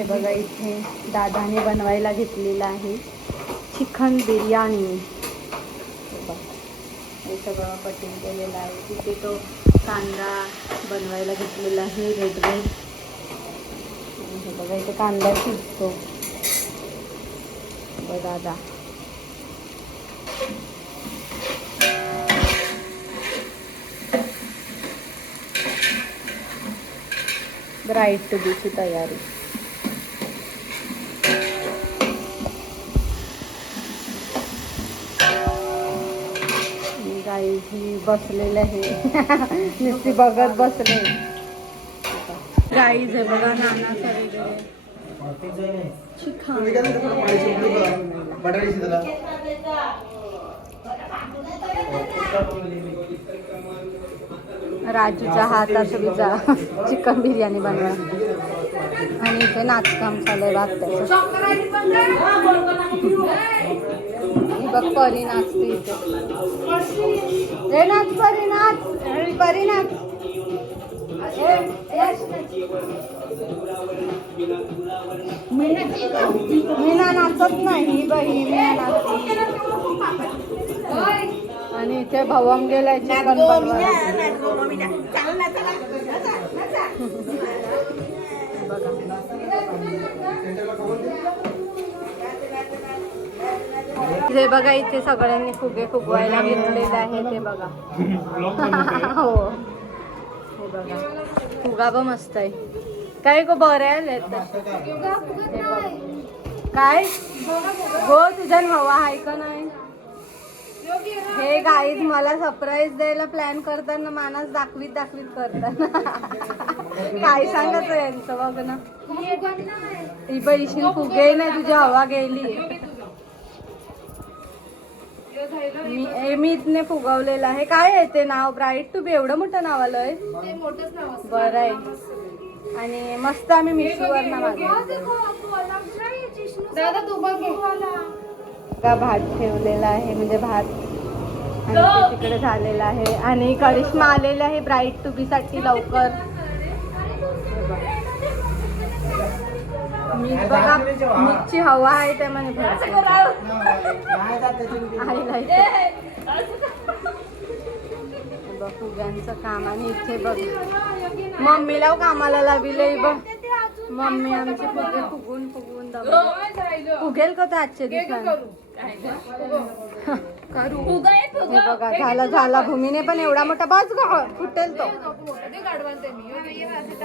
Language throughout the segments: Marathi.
हे बघा इथे दादाने बनवायला घेतलेलं आहे चिकन बिर्याणी. हे सगळं कटिंग केलेलं आहे. तिथे तो कांदा बनवायला घेतलेला आहे रेड रेड. हे बघा इथे कांदा शिजतो दादा. ब्राईड टू बीची तयारी. गाईची बसलेले आहे नुसती बघत बसले. गाईज आहे बघा नाना वगैरे चिकन. राजूच्या हातात तुझा चिकन बिर्याणी बनवा. आणि इथे नाचकाम चालू आहे त्याचं. बघ परी नाचते इथे. रे नाच परी नाच. परी नाच. मीना नाचत नाही बाई. मीना नाचते. आणि इथे भवम गेलाय चिकन बनवायला. हे बघा इथे सगळ्यांनी फुगे फुगवायला घेतलेले आहे. ते बघा हो हे बघा फुगा ब मस्त आहे. काय गो बरं आहे काय गो तुझ्या हवा आहे का नाही. हे गाईज मला सरप्राईज द्यायला प्लॅन करताना मानस दाखवीत करताना काय सांगत यांचं बघ ना. ही पैशी फुगे नाही तुझी हवा गेली. मी इथने फुगवलेलं आहे. काय आहे ते नाव ब्राईट टू बी. एवढं मोठं नाव आलंय. बरं आहे. आणि मस्त आम्ही मिशोवर ना का भात ठेवलेला आहे म्हणजे भात. आणि ते तिकडे झालेला आहे. आणि करिश्मा आलेले आहे ब्राईट टू बी साठी लवकर. मी बघा मीची हवा आहे त्यामध्ये फुग्यांचं काम. आणि इथे बघ मम्मीला कामाला लाविले बघ. मम्मी आमची फुगे फुगून फुगेल का तर आजच्या दिवसात बघा. झाला भूमीने पण एवढा मोठा बस ग फुटेल तो.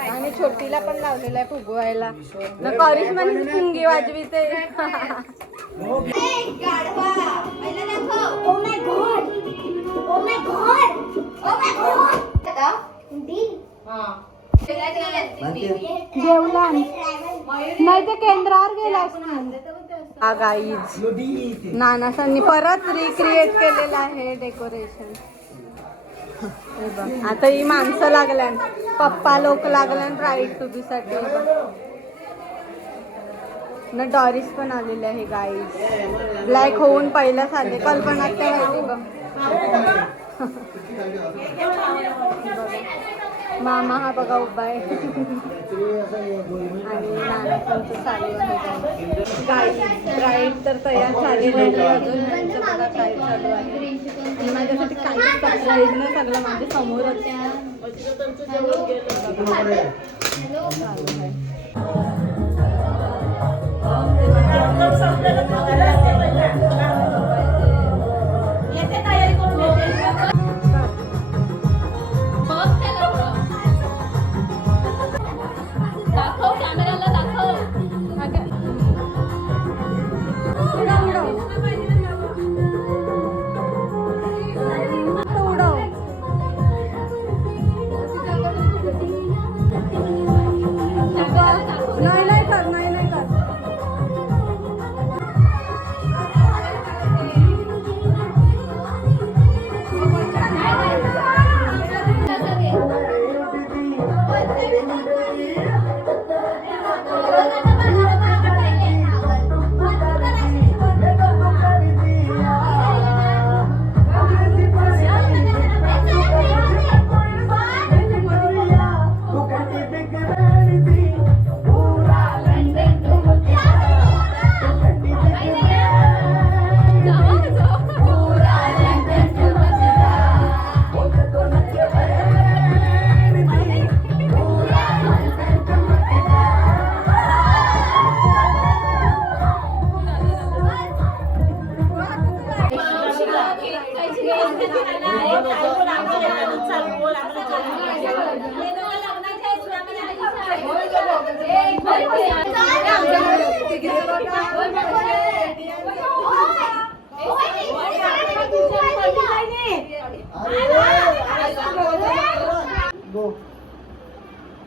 आणि छोटीला पण लावलेला आहे फुगवायला. करिश्माने पुंगी वाजविते. जेवला नाही तर केंद्रावर गेला. हा गाईज नानासांनी परत रिक्रिएट केलेलं आहे डेकोरेशन. आता ही माणसं लागल्यान पप्पा लोक लागल्यान ब्राईड टू बी साठी. न डॉरिस पण आलेले आहे गाईज. ब्लॅक होऊन पहिल्याच आले. कल्पना ते माहिती बघ. मामा हा बघा उभा आहे. आणि नानासांचं चालू आहे. ब्राईड तर तयार झालेलं आहे. अजून त्यांचं बघा काय चालू आहे. आणि माझ्यासाठी काहीच सरप्राईज नाही. सगळं माझ्या समोरच चालू आहे.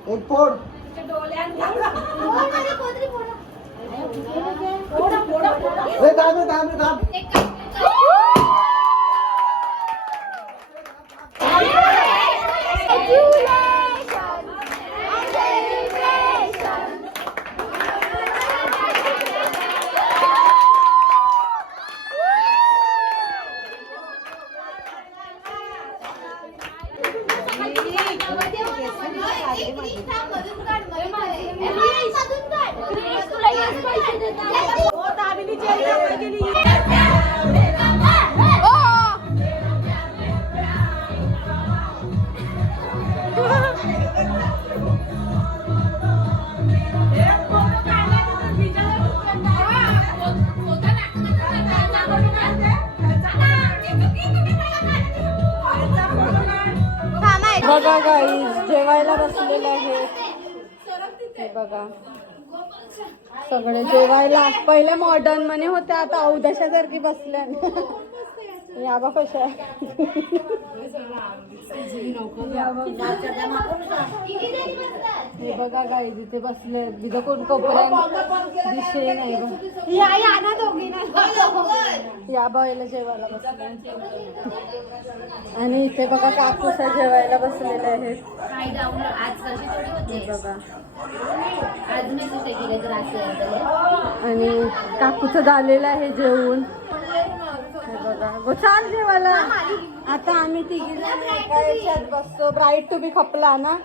एक फोड बघा गाईज जेवायला बसलेले आहेत. हे बघा सगळे जेवायला. पहिले मॉडर्न म्हणे होते, आता औदशासारखी बसल्या. या बा कशा हे बघा गाईज इथे बसले. तिथं कोण कोपऱ्यात दिसले नाही या बाईला जेवायला बसले. आणि इथे बघा काकूसा जेवायला बसलेले आहेत. बघा आणि काकूचं झालेलं आहे जेवून. हे बघा गो छान जेवायला. आता आम्ही तिघी जण एका याच्यात बसतो. ब्राईट टू बी खपला ना.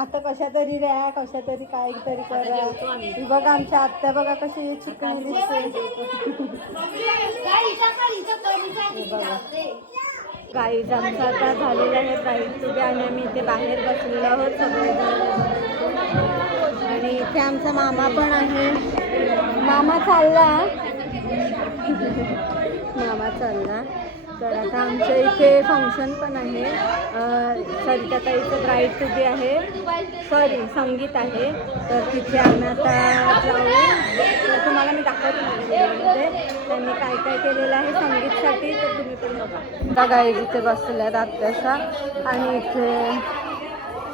आता कशा तरी रॅ कशा तरी काहीतरी करा. ही बघा आमच्या आत्या बघा कशी चिकणी दिसते. गाईज आमचं आता झालेलं आहे ब्राईट टू बी आणि आम्ही इथे बाहेर बसलेलो आहोत सगळेजण. आणि इथे आमचा मामा पण आहे. मामा चालला. मामा चालला. तर आता आमच्या इथे फंक्शन पण आहे. सरिताताईचं ब्राईड टू बी आहे. सॉरी संगीत आहे. तर तिथे आम्ही आता जाऊ. तर तुम्हाला मी दाखवते व्हिडिओमध्ये त्यांनी काय काय केलेलं आहे संगीतसाठी. तर तुम्ही पण बघा. आता गाईज इथे बसल्यात आत्याशा आणि इथे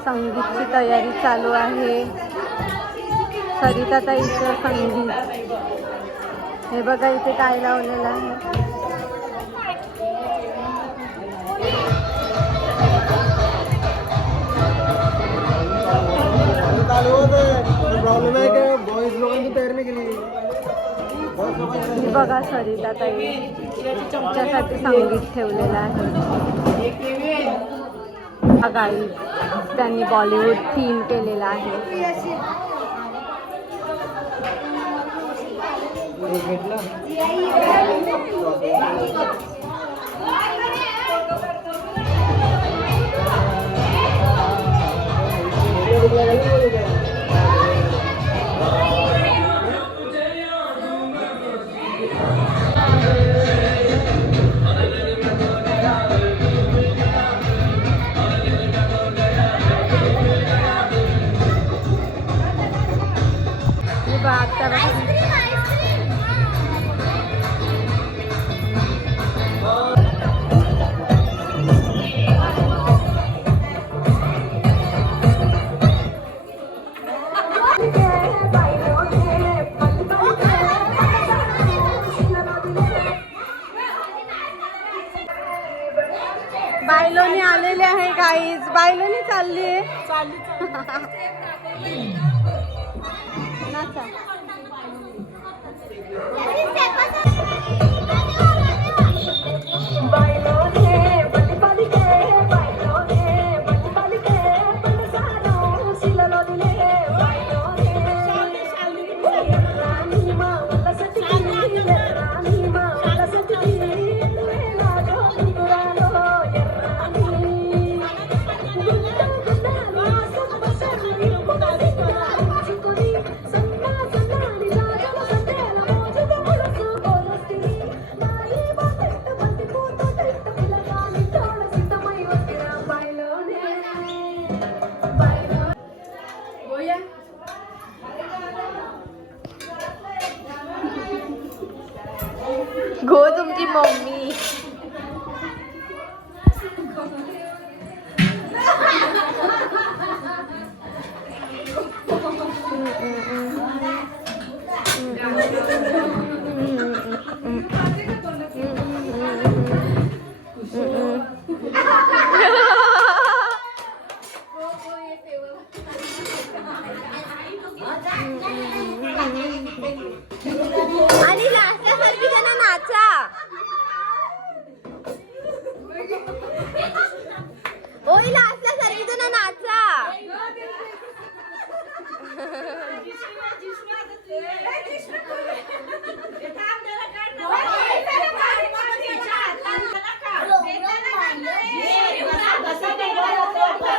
संगीतची तयारी चालू आहे. सरिताताईचं संगीत. हे बघा इथे काय लावलेलं आहे. प्रॉब्लेम आहे का बॉयज लोकांची तयारी केली. ही बघा सरिताताई तिच्यासाठी संगीत ठेवलेलं आहे. गाई त्यांनी बॉलिवूड थीम केलेला आहे. बायलोनी आलेले आहे गाईज. बायलोनी चालली आहे. नाचा.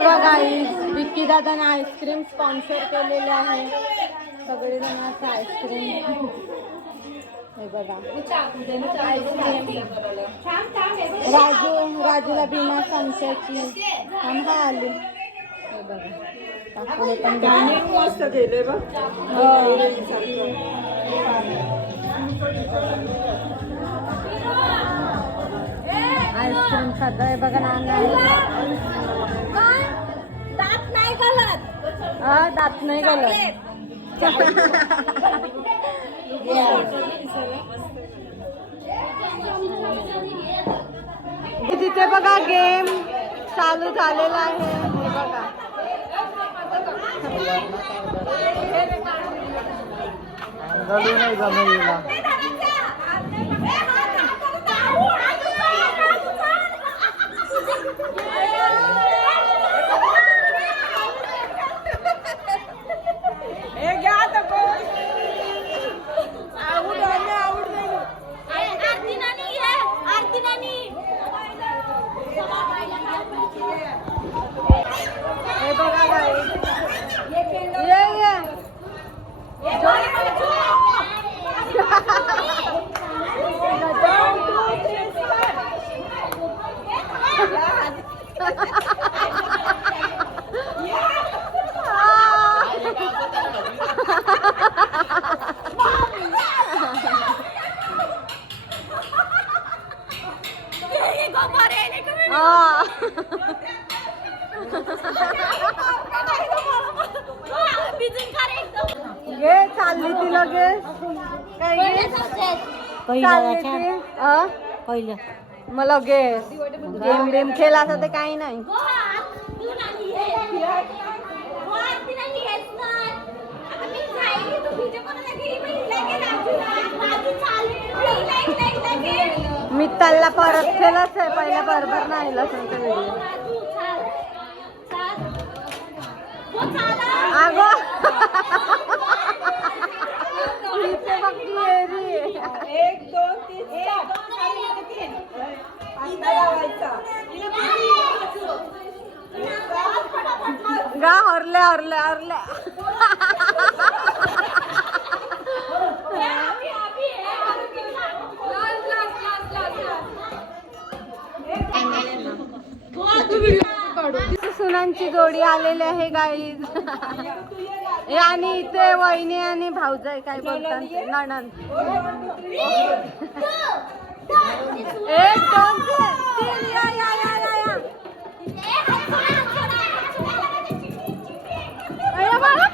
बघा गाईज विक्की दादाने आईस्क्रीम स्पॉन्सर केलेले आहे. सगळेजण असं आईस्क्रीम हे बघा राजूला बिना चमच्याची आंबा आली हे बघा मस्त केले बघ. आईस्क्रीम खात आहे बघा दात नाही घालत. दात नाही घालत. तिथे बघा गेम चालू झालेला आहे हे बघा नाही जमेला. हे बघा गाईज घे चालली ती लगेच काय चालली ती पहिलं मग लगेच गेम बेम खेळला असं ते काही नाही. मी त्याला परत केलंच आहे पहिल्या बरोबर नाही लसूणचा व्हिडिओ अगो इथे बघ येरी 1 2 3 गा हरले हरले हरले सुनांची जोडी आलेली आहे गाईज आणि इथे वहिनी आणि भाऊजाई काय बोलतात नणंद 1 2 3 या या या या या अय्या बाळा.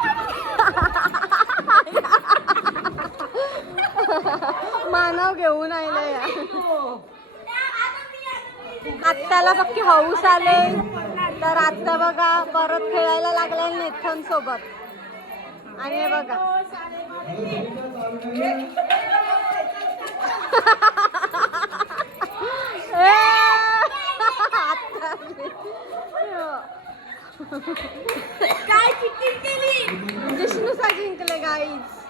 मानव घेऊन आले या आत्याला पक्की हौस आले तर आत्या बघा परत खेळायला लागले नेथन सोबत आणि हे बघा काय चिटिंग केली. जिष्णू सा जिंकले गाईज.